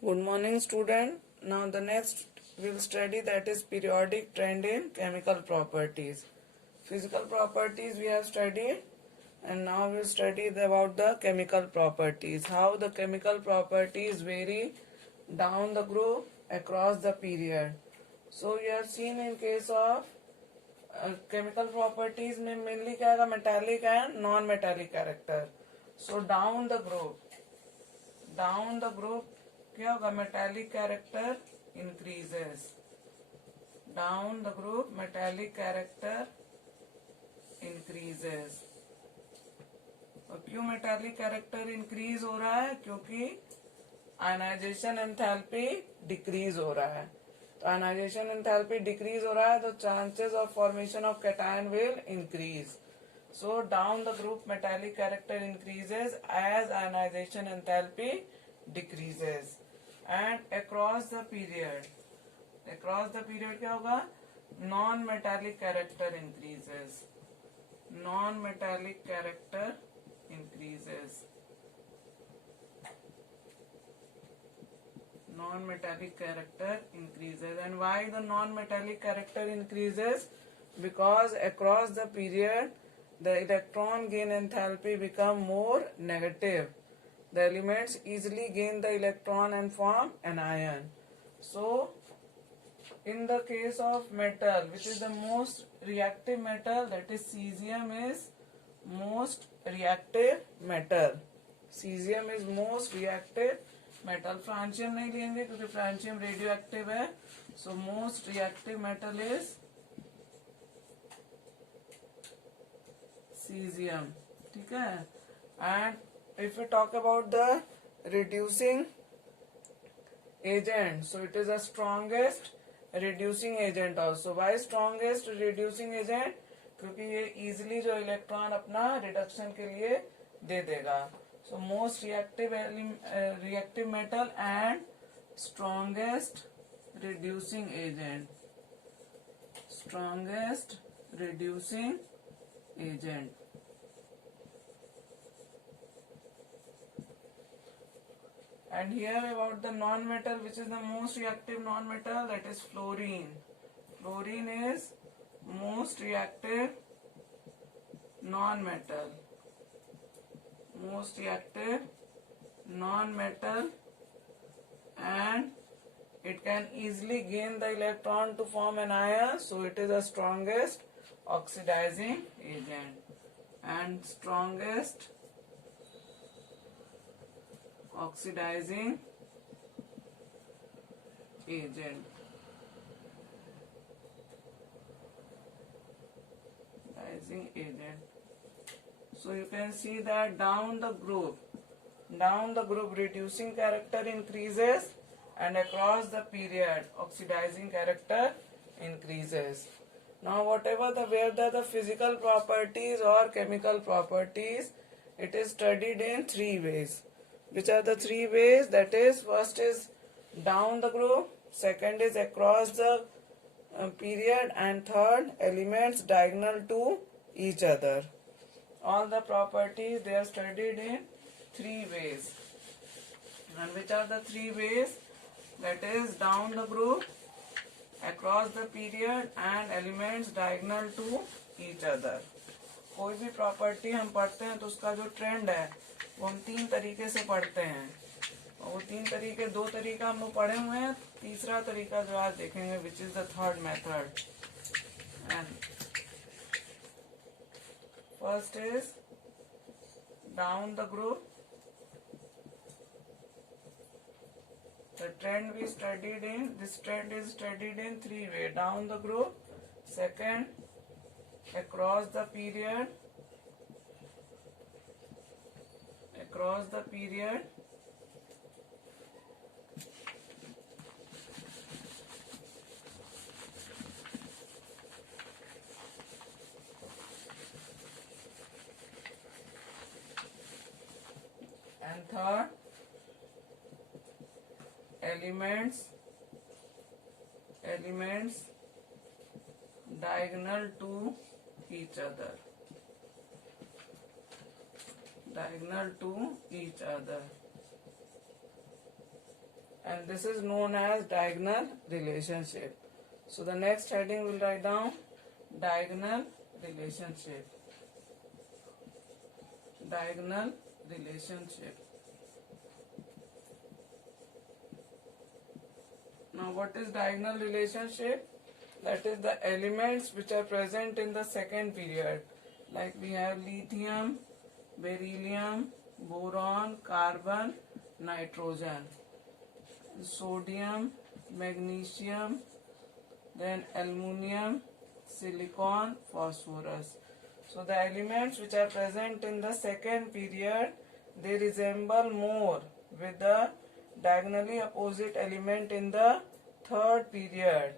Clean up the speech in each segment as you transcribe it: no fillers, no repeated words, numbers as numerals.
Good morning, student. Now the next we'll study that is periodic trend in chemical properties. Physical properties we have studied, and now we'll study about the chemical properties. How the chemical properties vary down the group across the period. So you have seen in case of chemical properties में mainly क्या आएगा, metallic and non-metallic character. So down the group क्या होगा, metallic character increases. Down the group metallic character increases. और क्यों metallic character increase हो रहा है? क्योंकि ionization enthalpy decrease हो रहा है. तो ionization enthalpy decrease हो रहा है तो chances of formation of cation will increase. So down the group metallic character increases as ionization enthalpy decreases. And across the period क्या होगा, non metallic character increases. Non metallic character increases. Non-metallic character increases. And why the non-metallic character increases? Because across the period the electron gain enthalpy become more negative. The elements easily gain the electron and form an ion. So in the case of metal, which is the most reactive metal, that is cesium is most reactive metal. Cesium is most reactive metal. Francium नहीं लेंगे क्योंकि francium radioactive है. So most reactive metal is caesium. ठीक है. And if you talk about the reducing agent, so it is the strongest reducing agent also. Why strongest reducing agent? क्योंकि ये easily जो electron अपना reduction के लिए दे देगा. So most reactive metal and strongest reducing agent. Strongest reducing agent. And here about the non-metal, which is the most reactive non-metal, that is fluorine. Fluorine is most reactive non-metal. Most reactive non-metal, and it can easily gain the electron to form an ion, so it is the strongest oxidizing agent and strongest oxidizing agent. Oxidizing agent. So you can see that down the group reducing character increases, and across the period oxidizing character increases. Now whatever whether the physical properties or chemical properties, it is studied in three ways. Which are the three ways? That is, first is down the group, second is across the period, and third elements diagonal to each other. All the properties they are studied in three ways. And which are the three ways? That is down the group, across the period, and elements diagonal to each other. कोई भी property हम पढ़ते हैं तो उसका जो trend है वो हम तीन तरीके से पढ़ते हैं. और वो तीन तरीके, दो तरीका हम लोग पढ़े हुए हैं, तीसरा तरीका जो आज देखेंगे, which is the third method. And first is down the group. The trend we studied in, this trend is studied in three ways. Down the group, second across the period, and third elements diagonal to each other. and this is known as diagonal relationship. So the next heading will write down diagonal relationship. Diagonal relationship. Now what is diagonal relationship? That is the elements which are present in the second period. Like we have lithium, beryllium, boron, carbon, nitrogen, sodium, magnesium, then aluminum, silicon, phosphorus. So the elements which are present in the second period, they resemble more with the diagonally opposite element in the third period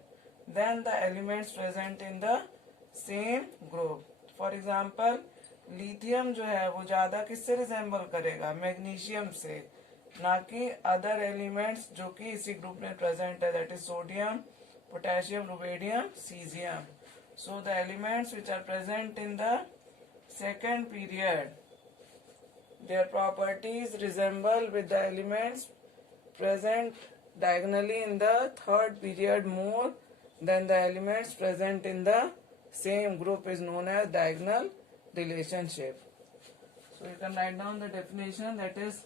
than the elements present in the same group. For example, lithium जो है वो ज्यादा किससे resemble करेगा? Magnesium से, ना कि other elements जो कि इसी ग्रुप में प्रेजेंट है, that is sodium, potassium, rubidium, caesium. So the elements which are present in the second period, their properties resemble with the elements present diagonally in the third period more than the elements present in the same group, is known as diagonal relationship. So you can write down the definition, that is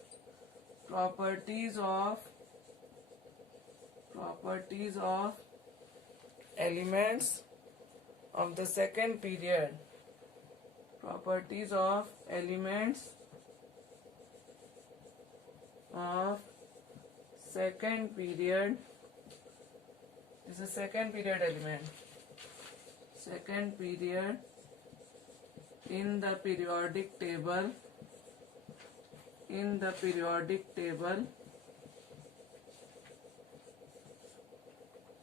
properties of elements of the second period. Properties of elements of second period. This is second period element. Second period in the periodic table. In the periodic table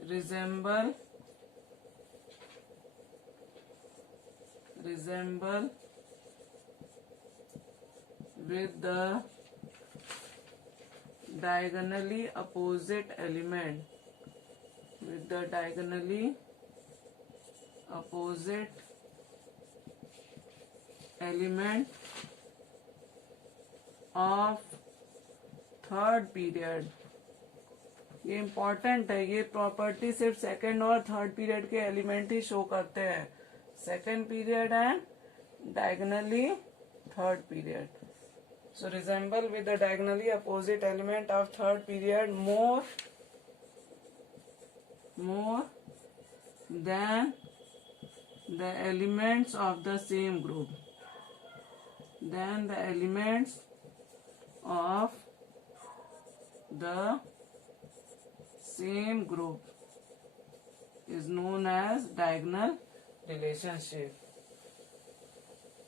resemble with the diagonally opposite element, with the diagonally opposite element of third period. ये important है, ये property सिर्फ second और third period के element ही show करते हैं. Second period and diagonally third period. So resemble with the diagonally opposite element of third period more than the elements of the same group. Than the elements of the same group is known as diagonal relationship.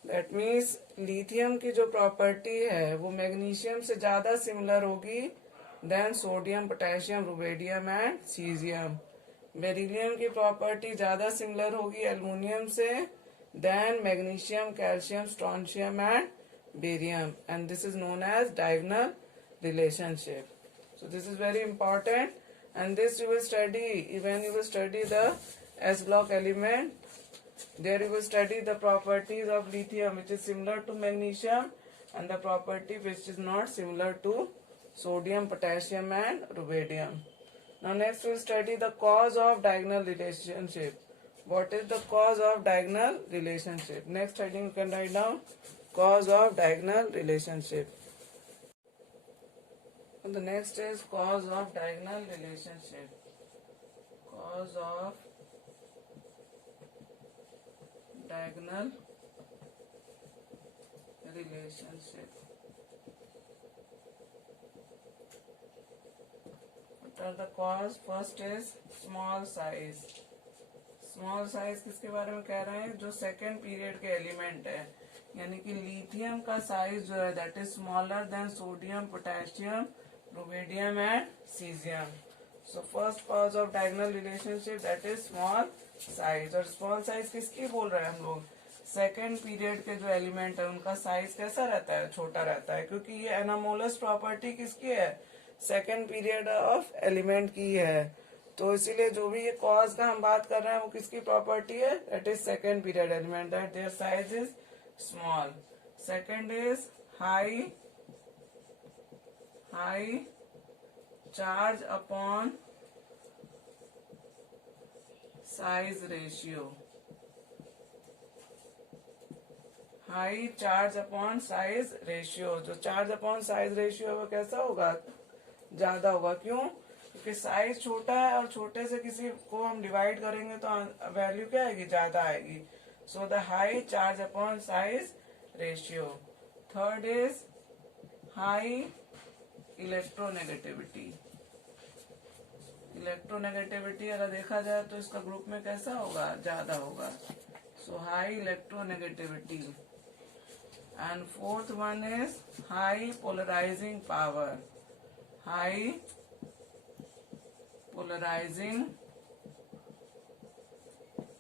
That means lithium की जो property है वो magnesium से ज्यादा similar होगी than sodium, potassium, rubidium and caesium. Beryllium की property ज्यादा similar होगी एल्युमिनियम से than magnesium, calcium, strontium and barium, and this is known as diagonal relationship. So this is very important, and this you will study when you will study the S block element. There you will study the properties of lithium which is similar to magnesium and the property which is not similar to sodium, potassium and rubidium. Now next we will study the cause of diagonal relationship. What is the cause of diagonal relationship? Next heading you can write down cause of diagonal relationship. And the next is cause of diagonal relationship. Cause of diagonal relationship. What are the cause? First is small size. Small size किसके बारे में कह रहे हैं? जो second period के element है, यानी कि लिथियम का साइज जो है that is smaller than sodium, potassium, rubidium and caesium. So first cause of diagonal relationship that is small size. और स्मॉल साइज किसकी बोल रहे हैं हम लोग? सेकेंड पीरियड के जो एलिमेंट है उनका साइज कैसा रहता है? छोटा रहता है, क्योंकि ये एनामोलस प्रॉपर्टी किसकी है? सेकेंड पीरियड ऑफ एलिमेंट की है. तो इसीलिए जो भी ये कॉज का हम बात कर रहे हैं वो किसकी प्रॉपर्टी है? That is second period element, that their size is small. Second is high charge upon size ratio. High charge upon size ratio. जो चार्ज अपॉन साइज रेशियो है वो कैसा होगा? ज्यादा होगा. क्यों? क्योंकि साइज छोटा है और छोटे से किसी को हम डिवाइड करेंगे तो वैल्यू क्या आएगी? ज्यादा आएगी. So the high charge upon size ratio. Third is high electronegativity. Electronegativity अगर देखा जाए तो इसका ग्रुप में कैसा होगा? ज्यादा होगा. So high electronegativity. And fourth one is high polarizing power. High polarizing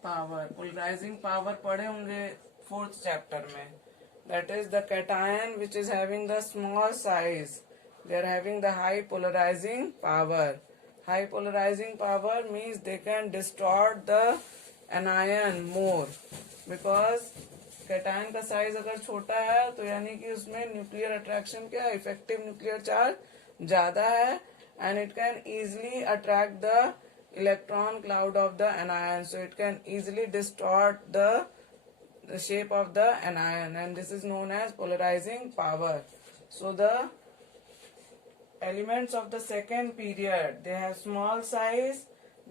power. Polarizing power पढ़े होंगे फोर्थ चैप्टर में. That is the cation which is having the small size. They are having the high polarizing power. High polarizing power means they can distort the anion more because cation का size अगर छोटा है तो यानी कि उसमें nuclear attraction क्या है? इफेक्टिव न्यूक्लियर चार्ज ज्यादा है and it can easily attract the electron cloud of the anion. So it can easily distort the shape of the anion and this is known as polarising power. So the elements of the second period, they have small size,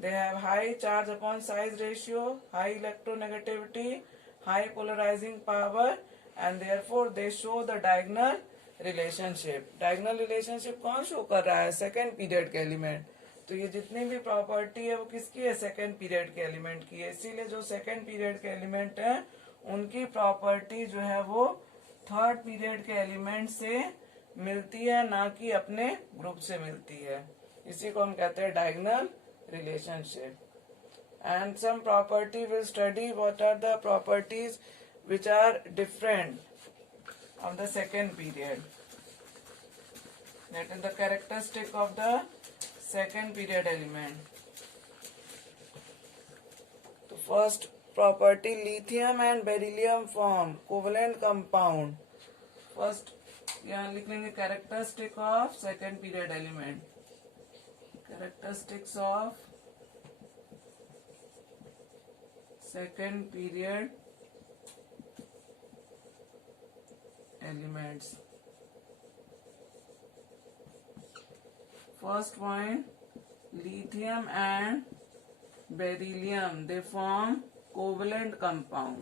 they have high charge upon size ratio, high electronegativity, high polarizing power, and therefore they show the diagonal relationship. Diagonal relationship कौन show कर रहा है? Second period के element. तो ये जितनी भी property है वो किसकी है? सेकेंड पीरियड के एलिमेंट की है. इसीलिए जो सेकेंड पीरियड के एलिमेंट है उनकी प्रॉपर्टी जो है वो थर्ड पीरियड के एलिमेंट से मिलती है, ना कि अपने ग्रुप से मिलती है. इसी को हम कहते हैं diagonal relationship. And some property will study what are the properties which are different of the second period. That is the characteristic of the second period element. So first property, lithium and beryllium form covalent compound. First यहाँ लिख लेंगे characteristic of second period element. Characteristics of second period elements. First point, lithium and beryllium, they form covalent compound.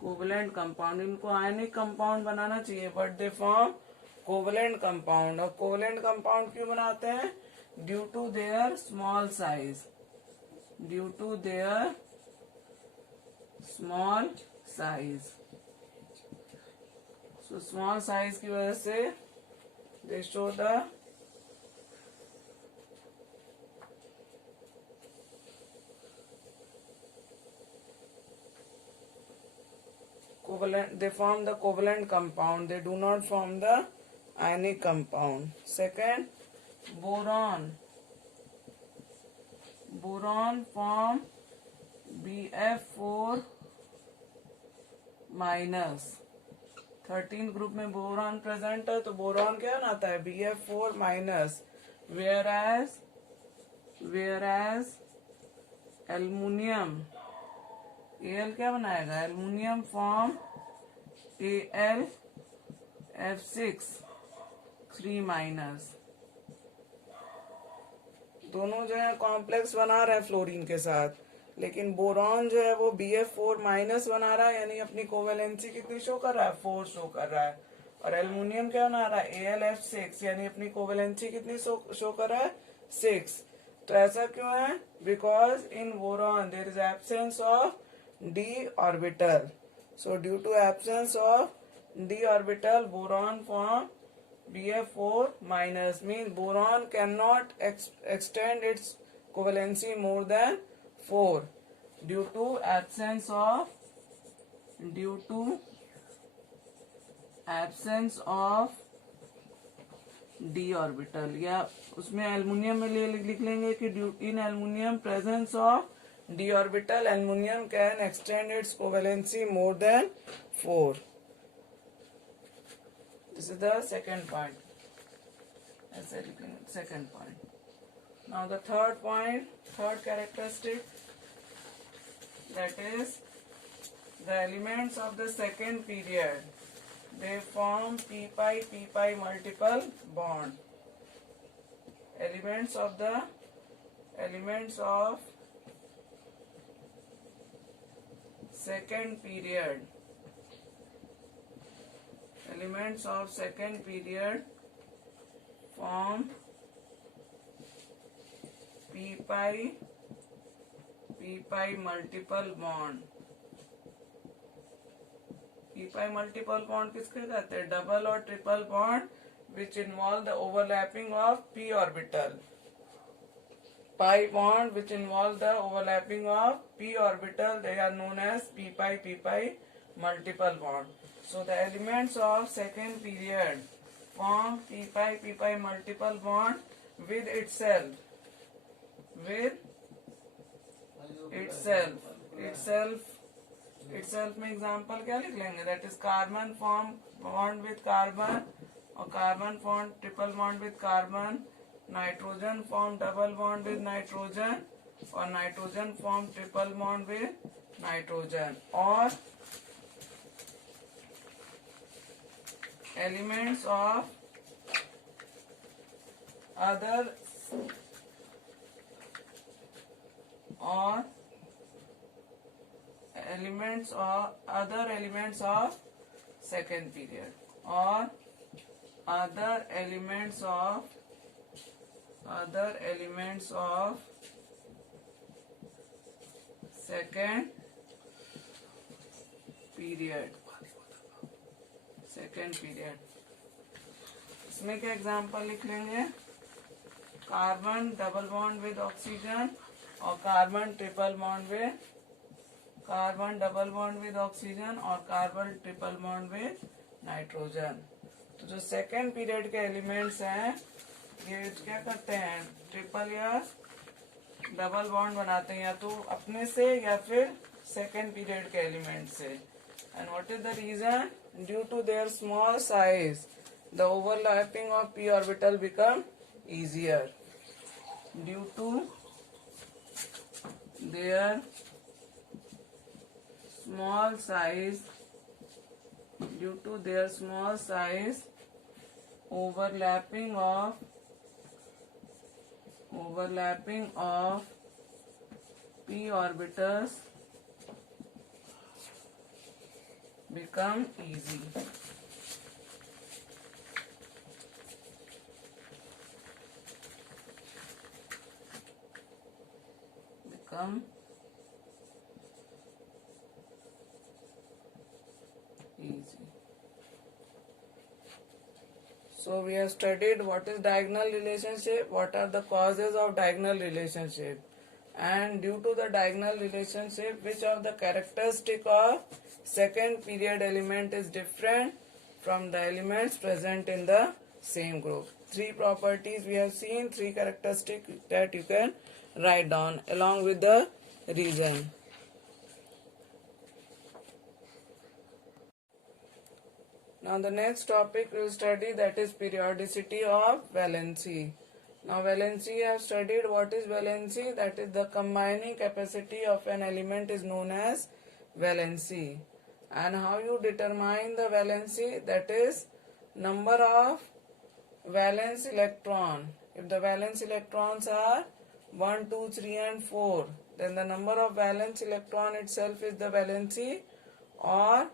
Covalent compound. इनको ionic compound बनाना चाहिए but they form covalent compound. और covalent compound क्यों बनाते हैं? Due to their small size. Due to their small size. So small size की वजह से they show the covalent, they form the covalent compound. They do not form the ionic compound. Second, boron. Boron form BF4 minus. 13 group में boron present है तो boron क्या बनाता है? BF4 minus. whereas aluminium Al क्या बनाएगा? Aluminium form AlF6 3 minus. दोनों जो है कॉम्प्लेक्स बना रहे हैं फ्लोरीन के साथ, लेकिन बोरॉन जो है वो BF4 माइनस बना रहा है, यानी अपनी कोवेलेंसी कितनी शो कर रहा है? 4 शो कर रहा है. और एल्युमिनियम क्या बना रहा है? AlF6 यानी अपनी कोवेलेंसी कितनी शो कर रहा है? 6. तो ऐसा क्यों है? Because in boron there is absence of d orbital. So due to absence of d orbital, boron form BF4 minus, means boron cannot extend its covalency more than 4 due to absence of d orbital. या उसमें aluminium में लिख लेंगे कि in aluminium presence of d orbital, aluminum can extend its covalency more than 4. This is the second point. ऐसे लिखेंगे second point. Now the third point, third characteristic, that is the elements of the second period, they form p-pi multiple bond. Elements of second period, elements of second period form p-pi multiple bond. p-pi multiple bond किसके कहते हैं? Double और triple bond which involve the overlapping of p orbital. Pi bond which involve the overlapping of p orbital, they are known as p-pi multiple bond. So the elements of second period form p-pi multiple bond with itself में example क्या लिख लेंगे? That is carbon form bond with carbon, और carbon form triple bond with carbon, nitrogen form double bond with nitrogen, और nitrogen form triple bond with nitrogen. और elements of other elements of second period, or other elements of second period. इसमें क्या example लिख लेंगे? Carbon double bond with oxygen, और carbon triple bond with oxygen, और carbon triple bond with nitrogen. तो जो second period के elements हैं, ये क्या करते हैं? ट्रिपल या डबल बॉन्ड बनाते हैं, या तो अपने से या फिर सेकेंड पीरियड के एलिमेंट से. And what is the reason? Due to their small size, the overlapping of p orbital become easier. Due to their small size, overlapping of p orbitals become easy. So we have studied what is diagonal relationship, what are the causes of diagonal relationship, and due to the diagonal relationship, which of the characteristic of second period element is different from the elements present in the same group. 3 properties we have seen, 3 characteristics that you can write down along with the reason. Now the next topic we will study, that is periodicity of valency. Now valency, I have studied what is valency, that is the combining capacity of an element is known as valency. And how you determine the valency, that is number of valence electron. If the valence electrons are 1, 2, 3 and 4, then the number of valence electron itself is the valency, or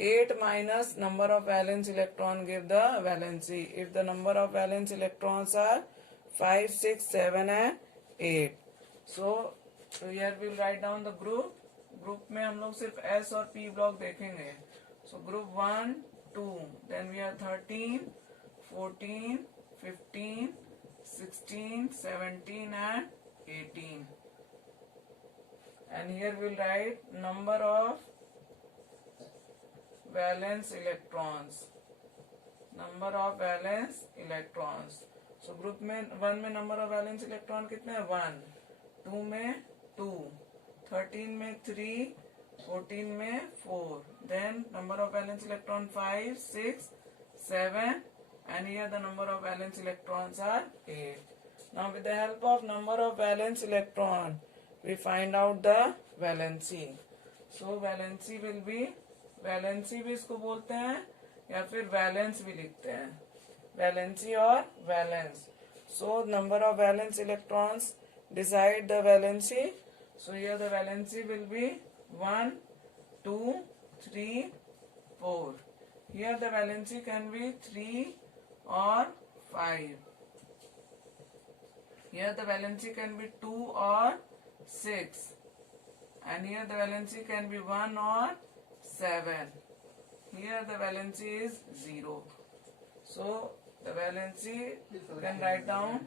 8 minus number of valence electron give the valency. If the number of valence electrons are 5, 6, 7 and 8. So here we will write down the group. Group में हम लोग सिर्फ S और P block देखेंगे. So group 1, 2, then we have 13, 14, 15, 16, 17 and 18. And here we will write number of valence electrons. So group में 1 में number of valence electron कितने हैं? 1. 2 में 2, 13 में 3, 14 में 4. Then number of valence electron 5, 6, 7 and here the number of valence electrons are 8. Now with the help of number of valence electron, we find out the valency. So valency will be, valency भी इसको बोलते हैं या फिर valence भी लिखते हैं, valency और valence. So number of valence electrons decide the valency. So here the valency will be 1, 2, 3, 4. Here the valency can be 3 or 5. Here the valency can be 2 or 6. And here the valency can be 1 or 7. Here the valency is 0. So the valency you can write down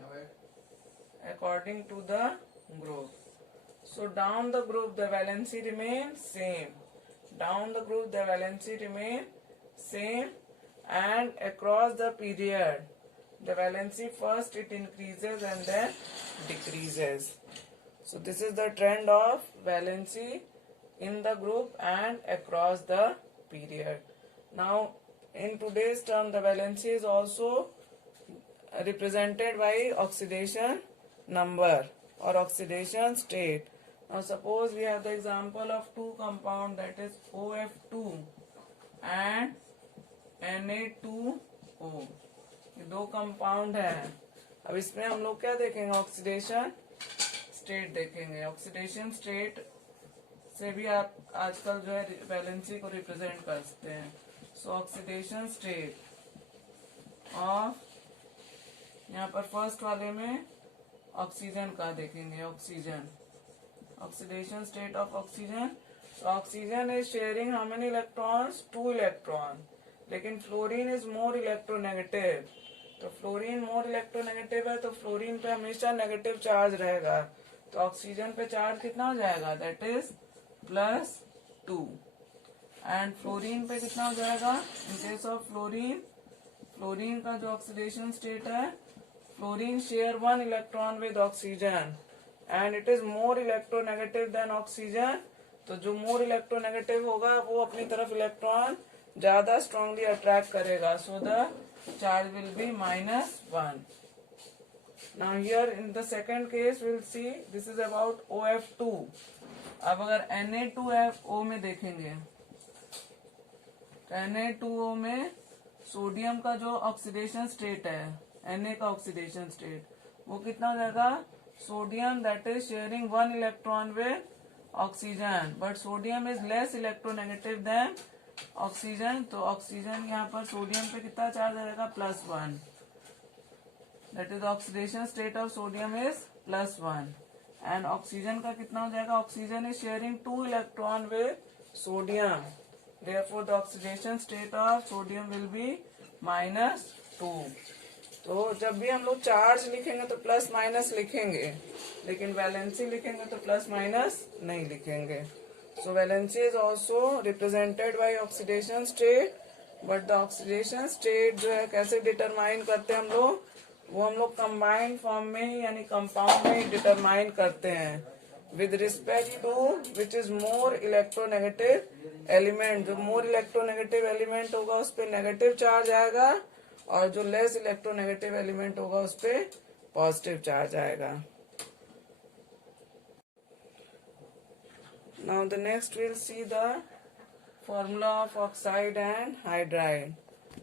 according to the group. So down the group the valency remains same. Down the group the valency remains same, and across the period the valency first it increases and then decreases. So this is the trend of valency in the group and across the period. Now in today's term the valency is also represented by oxidation number or oxidation state. Now suppose we have the example of two compound, that is OF2 and Na2O. ये दो compound हैं. अब इसमें हम लोग क्या देखेंगे, oxidation state देखेंगे. ऑक्सीडेशन स्टेट से भी आप आजकल जो है वैलेंसी को रिप्रेजेंट कर सकते हैं. सो ऑक्सीडेशन स्टेट ऑफ, यहाँ पर फर्स्ट वाले में ऑक्सीजन का देखेंगे. Oxygen, oxidation state of oxygen. So oxygen is sharing how many electrons? 2 electrons. लेकिन फ्लोरीन इज मोर इलेक्ट्रोनेगेटिव. तो फ्लोरीन मोर इलेक्ट्रोनेगेटिव है, तो फ्लोरीन पे हमेशा नेगेटिव चार्ज रहेगा. तो ऑक्सीजन पे चार्ज कितना हो जाएगा, दैट इज +2. एंड फ्लोरीन पे कितना हो जाएगा, इन केस ऑफ फ्लोरीन, फ्लोरीन का जो ऑक्सीडेशन स्टेट है, fluorine share 1 electron with oxygen and it is more electronegative than oxygen. तो जो मोर इलेक्ट्रोनेगेटिव होगा वो अपनी तरफ इलेक्ट्रॉन ज्यादा स्ट्रांगली अट्रैक्ट करेगा. So the charge will be -1. Now here in the second case will see this is about OF2. अब अगर Na2O में देखेंगे, Na2O में सोडियम का जो ऑक्सीडेशन स्टेट है, Na का ऑक्सीडेशन स्टेट, वो कितना हो जाएगा, sodium that is sharing 1 electron with oxygen, but sodium is less electronegative than oxygen. तो ऑक्सीजन यहाँ पर सोडियम पे कितना चार्ज आएगा, +1. That is oxidation state of sodium is +1. And oxygen का कितना हो जाएगा, oxygen is sharing 2 electron with sodium. Therefore the oxidation state of sodium will be -2. तो जब भी हम लोग चार्ज लिखेंगे तो प्लस माइनस लिखेंगे, लेकिन वैलेंसी लिखेंगे तो प्लस माइनस नहीं लिखेंगे. So valency is also represented by oxidation state, but the oxidation state जो है कैसे डिटरमाइन करते हैं हम लोग, वो हम लोग कंबाइंड फॉर्म में ही यानी कंपाउंड में ही डिटरमाइन करते हैं with respect to which is more electronegative element. जो मोर इलेक्ट्रोनेगेटिव एलिमेंट होगा उस पर नेगेटिव चार्ज आएगा, और जो लेस इलेक्ट्रोनेगेटिव एलिमेंट होगा उस पे पॉजिटिव चार्ज आएगा. Now the next will see the formula of oxide and hydride.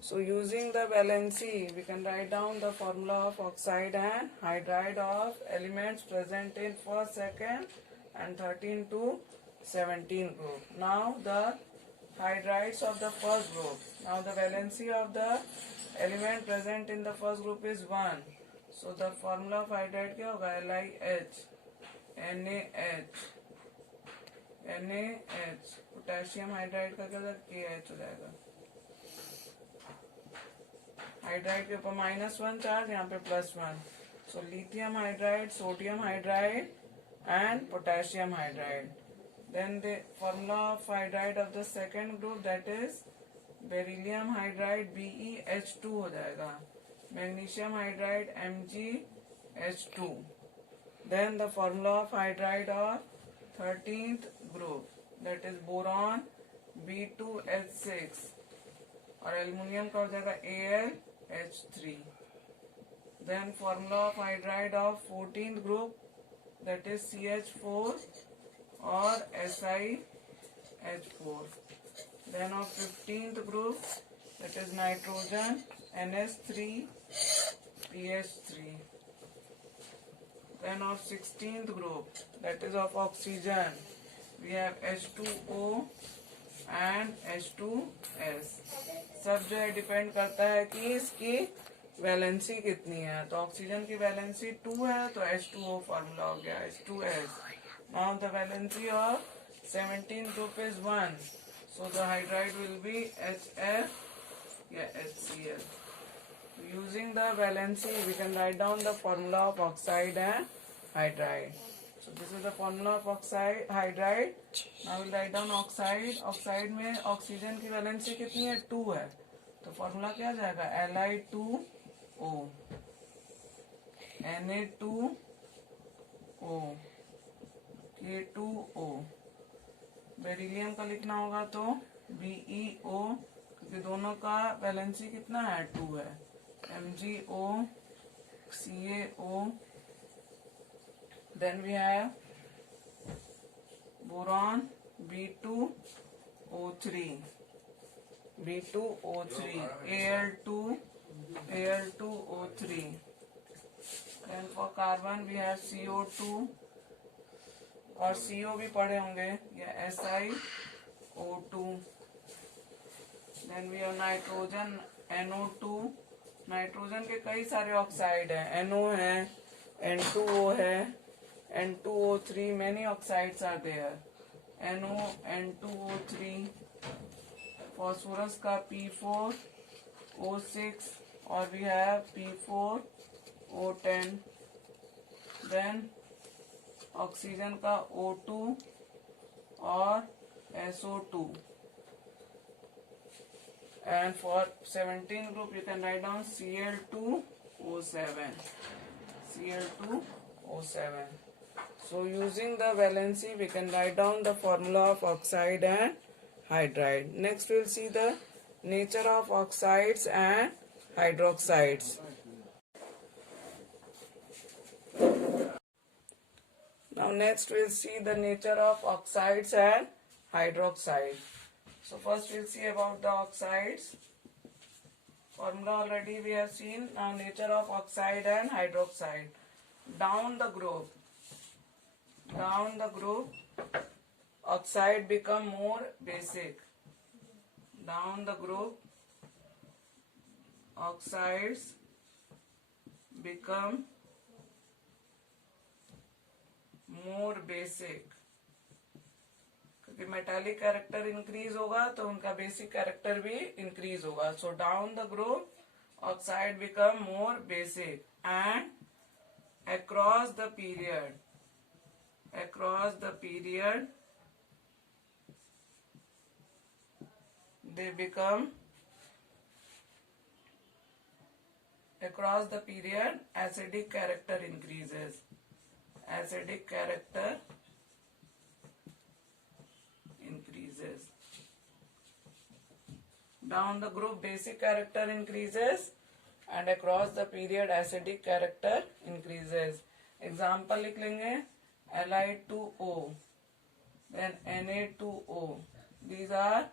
So using the valency we can write down the formula of oxide and hydride of elements present in first, second and 13 to 17 group. Now the hydrides of the first group. Now the valency of the element present in the first group is 1. So the formula of hydride क्या होगा, LiH, NaH, NaH. Potassium hydride का क्या होगा, KH हो जाएगा. Hydride के ऊपर -1 charge, यहाँ पे +1. So lithium hydride, sodium hydride and potassium hydride. Then the formula of hydride of the second group, that is beryllium hydride BeH2 हो जाएगा. Magnesium hydride MgH2. Then the formula of hydride of 13th group, that is boron B2H6. और aluminium का हो जाएगा Al H3. Then formula of hydride of 14th group, that is CH4 or SiH4. Then of 15th group, that is nitrogen, NH3 PH3. Then of 16th group, that is of oxygen, we have H2O and H2S. सब जो है depend करता है कि इसकी valency कितनी है. तो ऑक्सीजन की वैलेंसी 2 है तो H2O फॉर्मूला हो गया H2S. Now the valency of 17 group is 1, so the hydride will be HF या HCl. Using the valency we can write down the formula of oxide and hydride. So this is the formula of oxide hydride. Now we'll write down oxide. Oxide में oxygen की valency कितनी है 2 है तो formula क्या जाएगा Li2O Na2O K2O. Beryllium का लिखना होगा तो BeO क्योंकि दोनों का वैलेंसी कितना है 2 है. MgO CaO. Then we have boron B2O3 Al2O3. Then for carbon we have CO2 और CO भी पढ़े होंगे या SiO2. Then we have nitrogen NO2. Nitrogen के कई सारे ऑक्साइड हैं. NO है, N2O है, N2O3. many oxides are there. NO N2O3. Phosphorus का P4O6 और we have P4O10. then oxygen का O2 और SO2. And for 17 group you can write down Cl2O7. So using the valency we can write down the formula of oxide and hydride. Next we'll see the nature of oxides and hydroxides. Now next we'll see the nature of oxides and hydroxides. So first we'll see about the oxides. Formula already we have seen. Now nature of oxide and hydroxide. Down the group, oxide become more basic. Down the group, oxides become more basic. क्योंकि metallic character increase होगा तो उनका basic character भी increase होगा. So down the group oxide become more basic and across the period they become acidic character increases. Down the group basic character increases and across the period acidic character increases. Example लिख लेंगे Li2O, then Na2O. These are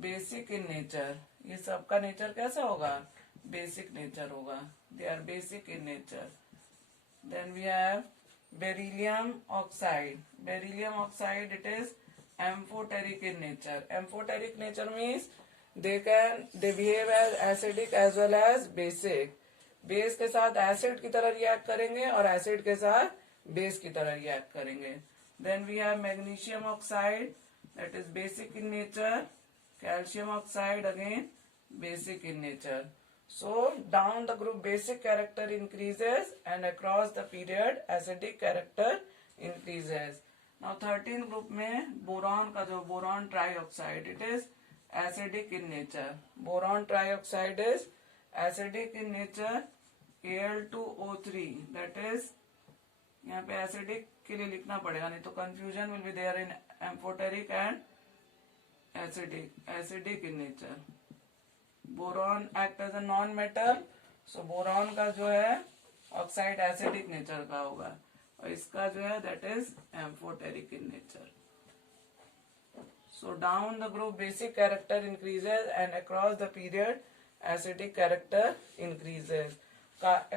basic in nature. ये सबका nature कैसा होगा? Basic nature होगा. They are basic in nature. Then we have beryllium oxide. It is amphoteric in nature. Amphoteric nature means they behave as acidic as well as basic. Base के साथ acid की तरह react करेंगे और acid के साथ base की तरह रिएक्ट करेंगे. Then we have magnesium oxide, that is basic in nature. Calcium oxide again basic in nature. So down the group basic character increases and across the period acidic character increases. Now 13th group में boron का जो boron trioxide, it is acidic in nature. Boron trioxide is acidic in nature. Al2O3, that is यहाँ पे acidic के लिए लिखना पड़ेगा नहीं तो confusion will be there in amphoteric and acidic in nature. Boron act as a non metal, so boron का जो है ऑक्साइड एसिडिक नेचर का होगा, और इसका जो है that is amphoteric in nature. So down the group basic character increases and across the period acidic character increases.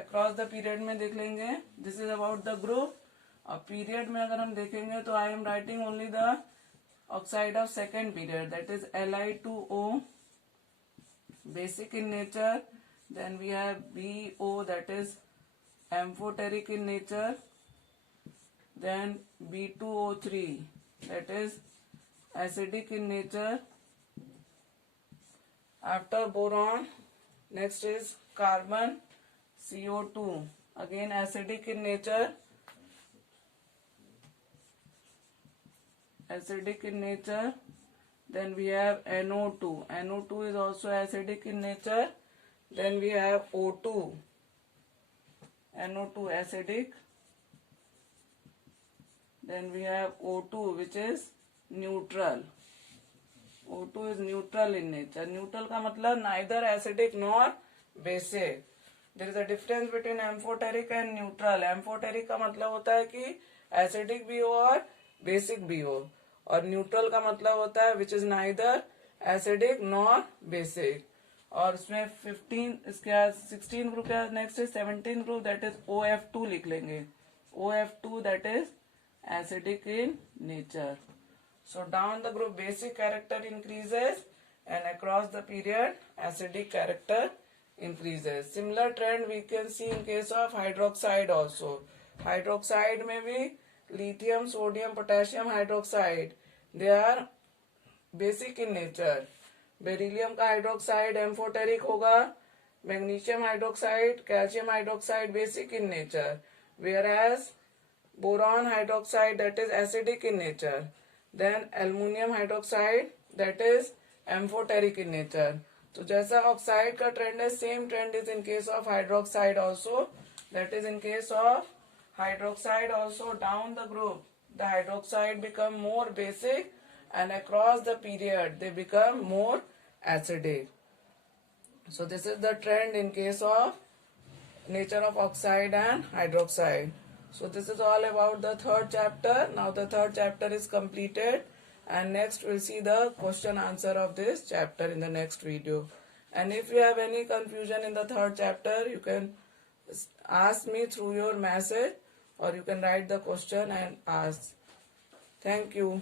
Across the period में देख लेंगे, this is about the group. और period में अगर हम देखेंगे तो I am writing only the oxide of second period, that is Li2O, basic in nature. Then we have BO, that is amphoteric in nature. Then B2O3, that is acidic in nature. After boron, next is carbon, CO2, again acidic in nature. Acidic in nature. Then we have NO2. NO2 is also acidic in nature. Then we have O2. NO2 acidic. Then we have O2, which is neutral. O2 is neutral in nature. Neutral का मतलब neither acidic nor basic. There is a difference between amphoteric and neutral. Amphoteric का मतलब होता है कि acidic भी हो और basic भी हो, और neutral का मतलब होता है which is neither acidic nor basic. और उसमें 15, इसके बाद 16 ग्रुप के नेक्स्ट है 17 ग्रुप, दैट इज OF2 लिख लेंगे. OF2 that is acidic in nature. So down the group basic character increases and across the period acidic character increases. Similar trend we can see in case of hydroxide also. Hydroxide में भी lithium, sodium, potassium hydroxide, they are basic in nature. Beryllium का hydroxide amphoteric होगा, magnesium hydroxide, calcium hydroxide basic in nature, whereas boron hydroxide that is acidic in nature. Then aluminium hydroxide that is amphoteric in nature. तो जैसा oxide का trend है, same trend is in case of hydroxide also. That is in case of hydroxide also down the group the hydroxide become more basic and across the period they become more acidic. So this is the trend in case of nature of oxide and hydroxide. So this is all about the third chapter. Now the third chapter is completed, and next we'll see the question answer of this chapter in the next video. And if you have any confusion in the third chapter, you can ask me through your message, or you can write the question and ask. Thank you.